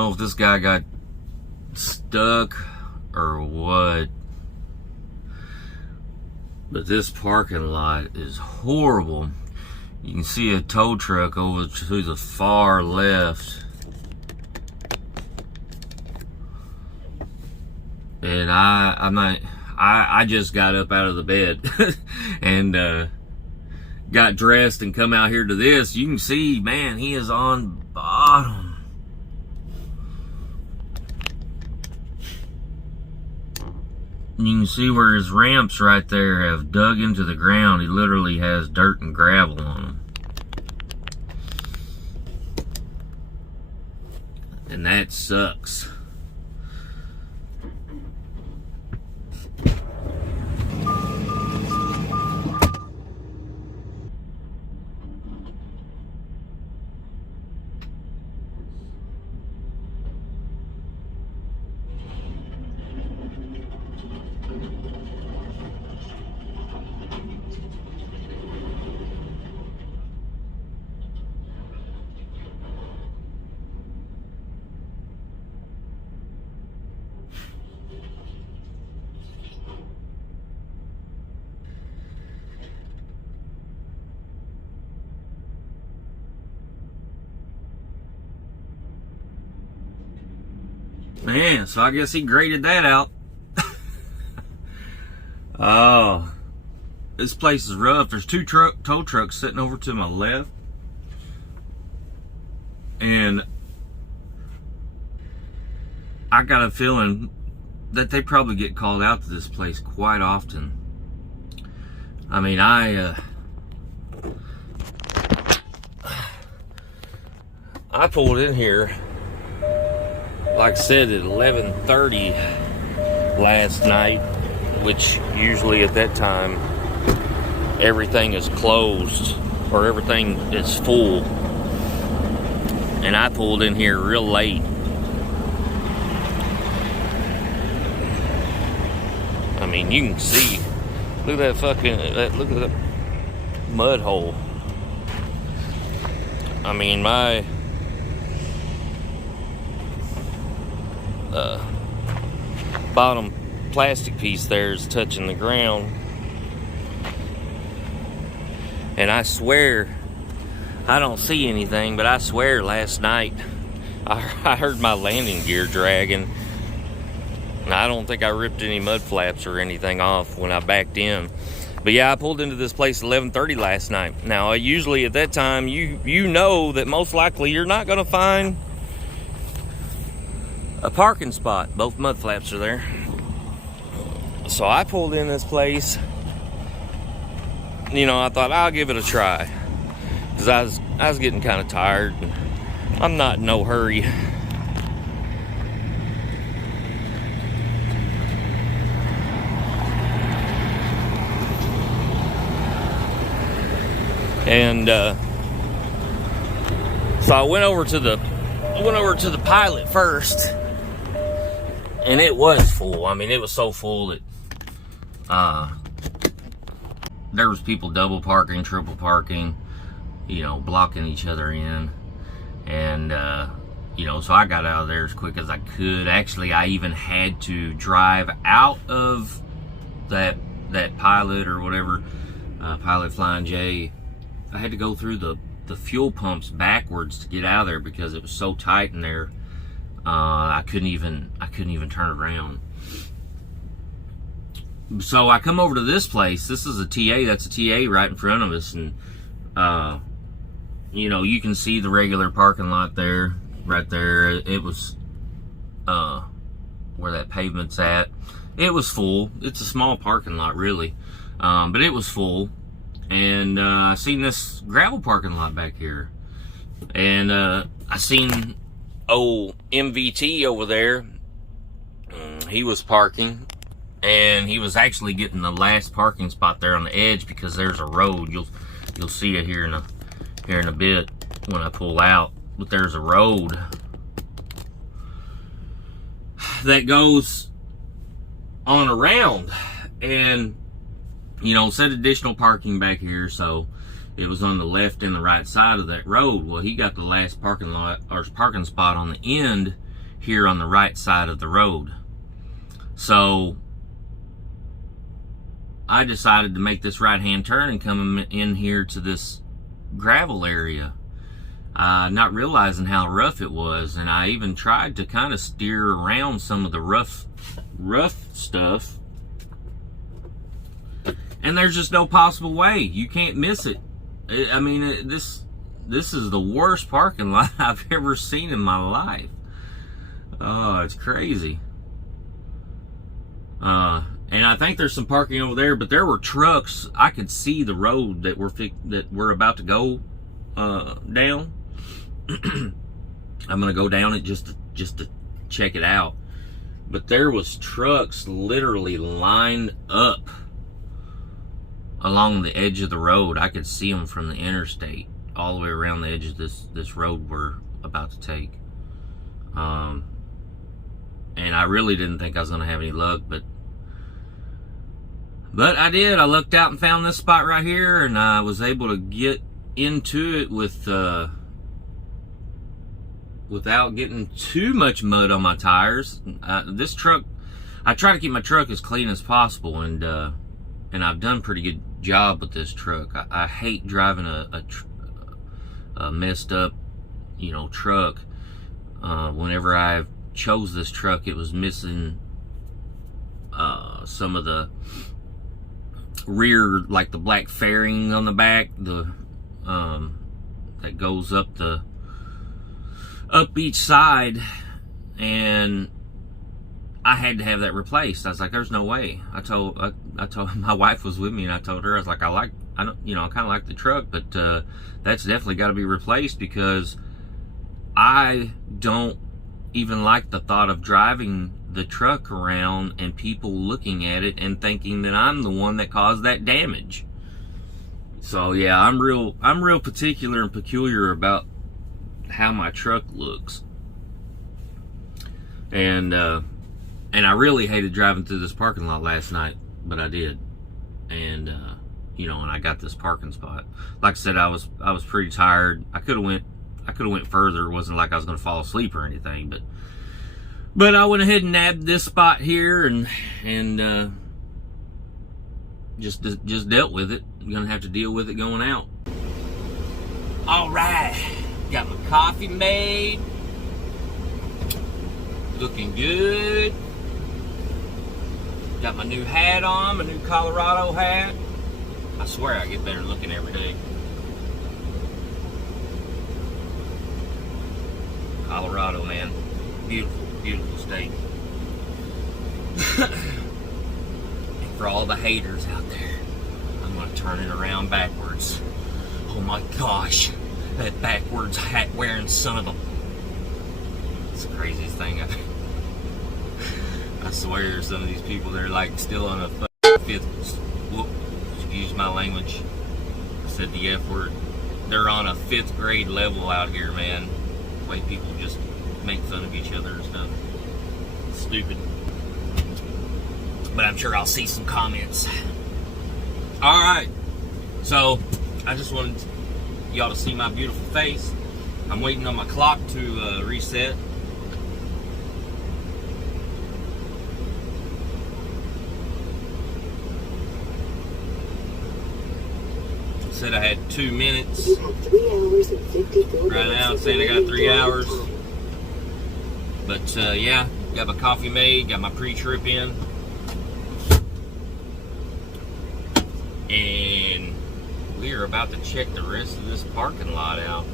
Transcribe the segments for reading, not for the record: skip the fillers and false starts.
know if this guy got stuck or what, but this parking lot is horrible. You can see a tow truck over to the far left. And I just got up out of the bed and got dressed and come out here to this. You can see, man, he is on bottom. You can see where his ramps right there have dug into the ground. He literally has dirt and gravel on them. And that sucks. Man, so I guess he graded that out. Oh, this place is rough. There's two tow trucks sitting over to my left. And I got a feeling that they probably get called out to this place quite often. I mean, I pulled in here, like I said, at 11:30 last night, which usually at that time everything is closed or everything is full. And I pulled in here real late. I mean, you can see, look at that look at that mud hole. I mean, my bottom plastic piece there is touching the ground. And I swear, I don't see anything, but I swear last night I heard my landing gear dragging. And I don't think I ripped any mud flaps or anything off when I backed in. But yeah, I pulled into this place at 11:30 last night. Now, usually at that time, you know that most likely you're not going to find a parking spot. Both mud flaps are there. So I pulled in this place. You know, I thought I'll give it a try, because I was getting kind of tired, and I'm not in no hurry. And so I went over to the Pilot first, and it was full. I mean, it was so full that there was people double parking, triple parking, you know, blocking each other in. And you know, so I got out of there as quick as I could. Actually, I even had to drive out of that Pilot or whatever, Pilot Flying J. I had to go through the fuel pumps backwards to get out of there because it was so tight in there. I couldn't even turn around. So I come over to this place. This is a TA. That's a TA right in front of us, and you know, you can see the regular parking lot there, right there. It was where that pavement's at. It was full. It's a small parking lot, really, but it was full. And I seen this gravel parking lot back here, and I seen old MVT over there. He was parking, and he was actually getting the last parking spot there on the edge, because there's a road. You'll see it here in a bit when I pull out. But there's a road that goes on around, and you know, said additional parking back here, so it was on the left and the right side of that road. Well, he got the last parking lot or parking spot on the end, here on the right side of the road. So I decided to make this right-hand turn and come in here to this gravel area, not realizing how rough it was. And I even tried to kind of steer around some of the rough stuff, and there's just no possible way. You can't miss it. I mean, this is the worst parking lot I've ever seen in my life. Oh, it's crazy. And I think there's some parking over there, but there were trucks. I could see the road that we're about to go down. I'm gonna go down it just to check it out. But there was trucks literally lined up along the edge of the road. I could see them from the interstate all the way around the edge of this road we're about to take. And I really didn't think I was gonna have any luck, but I did. I looked out and found this spot right here, and I was able to get into it without getting too much mud on my tires. This truck, I try to keep my truck as clean as possible, and I've done a pretty good job with this truck. I hate driving a messed up, truck. Whenever I chose this truck, it was missing some of the rear, like the black fairing on the back, that goes up each side, and I had to have that replaced. I was like, there's no way. I told my wife was with me, and I told her, I was like, I kind of like the truck, but that's definitely got to be replaced, because I don't even like the thought of driving the truck around and people looking at it and thinking that I'm the one that caused that damage. So yeah, I'm real particular and peculiar about how my truck looks. And I really hated driving through this parking lot last night, but I did. And and I got this parking spot. Like I said, I was pretty tired. I could have went further. It wasn't like I was going to fall asleep or anything, but I went ahead and nabbed this spot here and just dealt with it. I'm gonna have to deal with it going out. All right, got my coffee made, looking good. Got my new hat on, my new Colorado hat. I swear I get better looking every day. Colorado, man, beautiful state. For all the haters out there, I'm gonna turn it around backwards. Oh my gosh, that backwards hat wearing son of a... It's the craziest thing ever. I swear some of these people, they're like still on a fifth, excuse my language, I said the F word. They're on a 5th grade level out here, man. The way people just make fun of each other and stuff. It's stupid. But I'm sure I'll see some comments. Alright, so I just wanted y'all to see my beautiful face. I'm waiting on my clock to reset. Said I had 2 minutes. You have 3 hours and 54 right now it's saying I got 3 hours. But yeah, got my coffee made, got my pre-trip in. And we are about to check the rest of this parking lot out.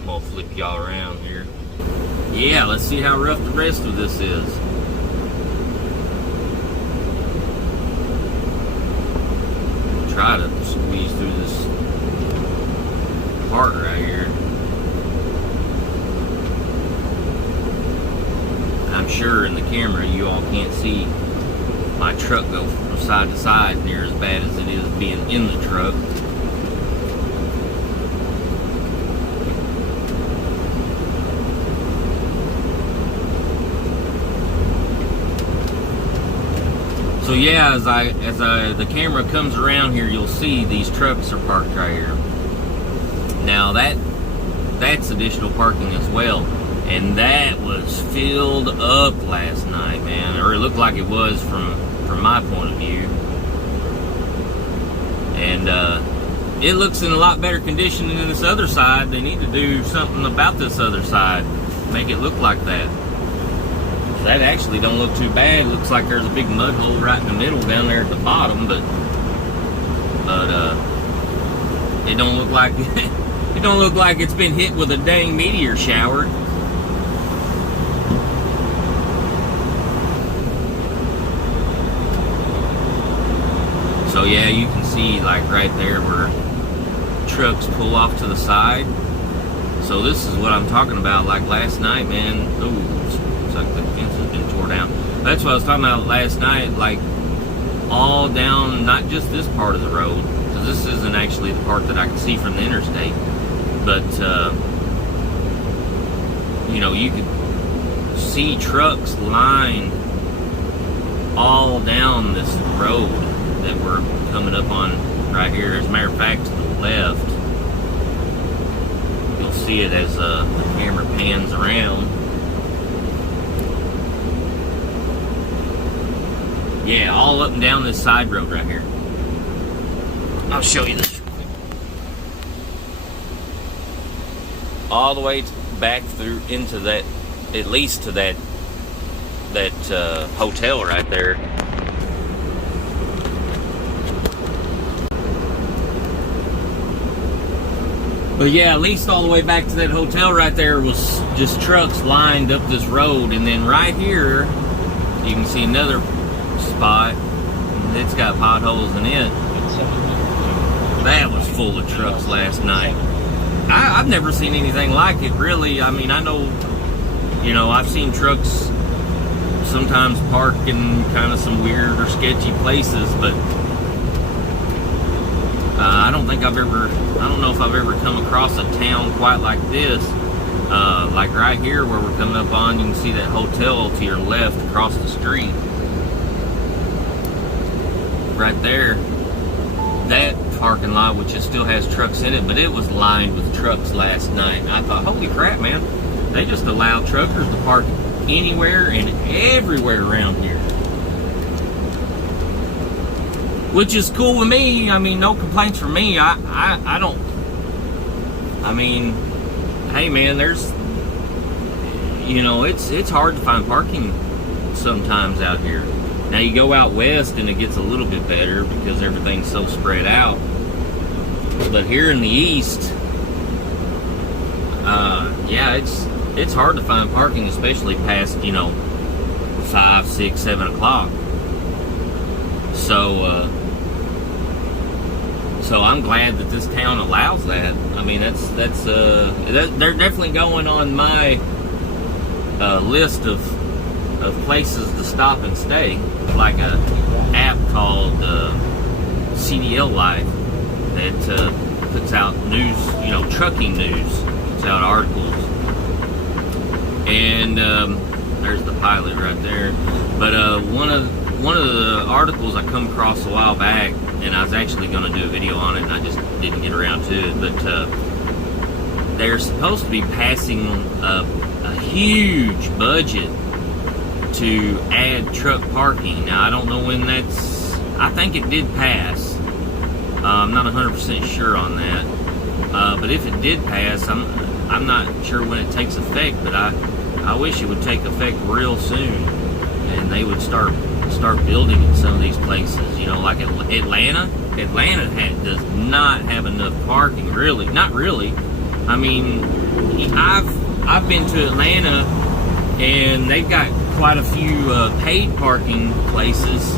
I'm gonna flip y'all around here. Yeah, let's see how rough the rest of this is. Try to squeeze through this part right here. I'm sure in the camera you all can't see my truck go from side to side near as bad as it is being in the truck. So yeah, as the camera comes around here, you'll see these trucks are parked right here. Now that's additional parking as well. And that was filled up last night, man. Or it looked like it was from my point of view. And it looks in a lot better condition than this other side. They need to do something about this other side. Make it look like that. That actually don't look too bad. Looks like there's a big mud hole right in the middle down there at the bottom, but it don't look like it don't look like it's been hit with a dang meteor shower. So yeah, you can see like right there where trucks pull off to the side. So this is what I'm talking about. Like last night, man. Ooh, looks like the fence has been tore down. That's what I was talking about last night. Like all down, not just this part of the road, because this isn't actually the part that I can see from the interstate. But you know, you could see trucks lined all down this road that we're coming up on right here. As a matter of fact, to the left, you'll see it as the camera pans around. Yeah, all up and down this side road right here. I'll show you this real quick. All the way back through into that, at least to that hotel right there. But yeah, at least all the way back to that hotel right there was just trucks lined up this road. And then right here, you can see another spot. It's got potholes in it. That was full of trucks last night. I've never seen anything like it, really. I mean, I know, you know, I've seen trucks sometimes park in kind of some weird or sketchy places, but I don't know if I've ever come across a town quite like this. Like right here where we're coming up on, you can see that hotel to your left across the street. Right there. That parking lot, which still has trucks in it, but it was lined with trucks last night. And I thought, holy crap, man. They just allow truckers to park anywhere and everywhere around here. Which is cool with me. I mean, no complaints from me. I don't. I mean, hey man, there's, you know, it's hard to find parking sometimes out here. Now you go out west and it gets a little bit better because everything's so spread out. But here in the east, yeah, it's hard to find parking, especially past, you know, 5, 6, 7 o'clock. So I'm glad that this town allows that. I mean, they're definitely going on my list of places to stop and stay. Like a app called CDL Life that puts out news, you know, trucking news, puts out articles. And there's the pilot right there. But one of the articles I come across a while back, and I was actually going to do a video on it, and I just didn't get around to it. But they're supposed to be passing a huge budget to add truck parking. Now, I don't know when that's. I think it did pass. I'm not 100% sure on that. But if it did pass, I'm not sure when it takes effect. But I wish it would take effect real soon, and they would start building in some of these places. You know, like Atlanta. Atlanta does not have enough parking. Really, not really. I mean, I've been to Atlanta, and they've got quite a few paid parking places,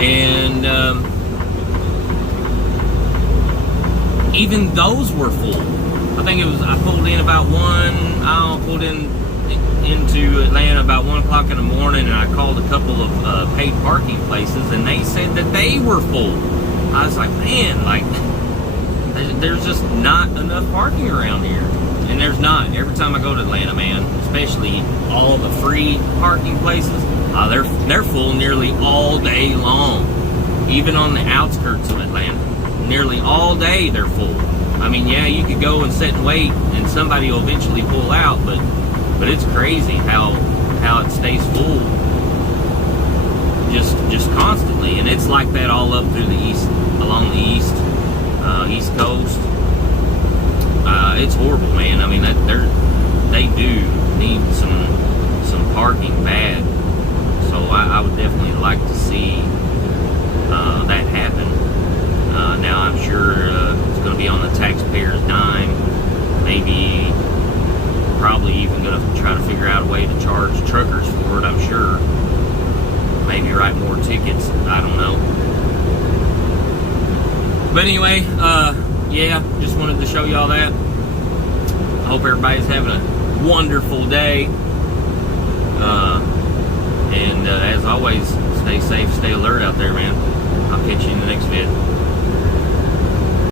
and even those were full. I think I pulled in about pulled into Atlanta about 1 o'clock in the morning, and I called a couple of paid parking places, and they said that they were full. I was like, man, like there's just not enough parking around here. And there's not. Every time I go to Atlanta, man, especially all the free parking places, they're full nearly all day long. Even on the outskirts of Atlanta, nearly all day they're full. I mean, yeah, you could go and sit and wait, and somebody will eventually pull out, but it's crazy how it stays full just constantly, and it's like that all up through the east, along the east coast. It's horrible, man. I mean, they do need some parking bad, so I would definitely like to see that happen. Now I'm sure it's going to be on the taxpayer's dime. Maybe, probably even going to try to figure out a way to charge truckers for it. I'm sure. Maybe write more tickets. I don't know. But anyway, yeah, just wanted to show y'all that. I hope everybody's having a wonderful day. And as always, stay safe, stay alert out there, man. I'll catch you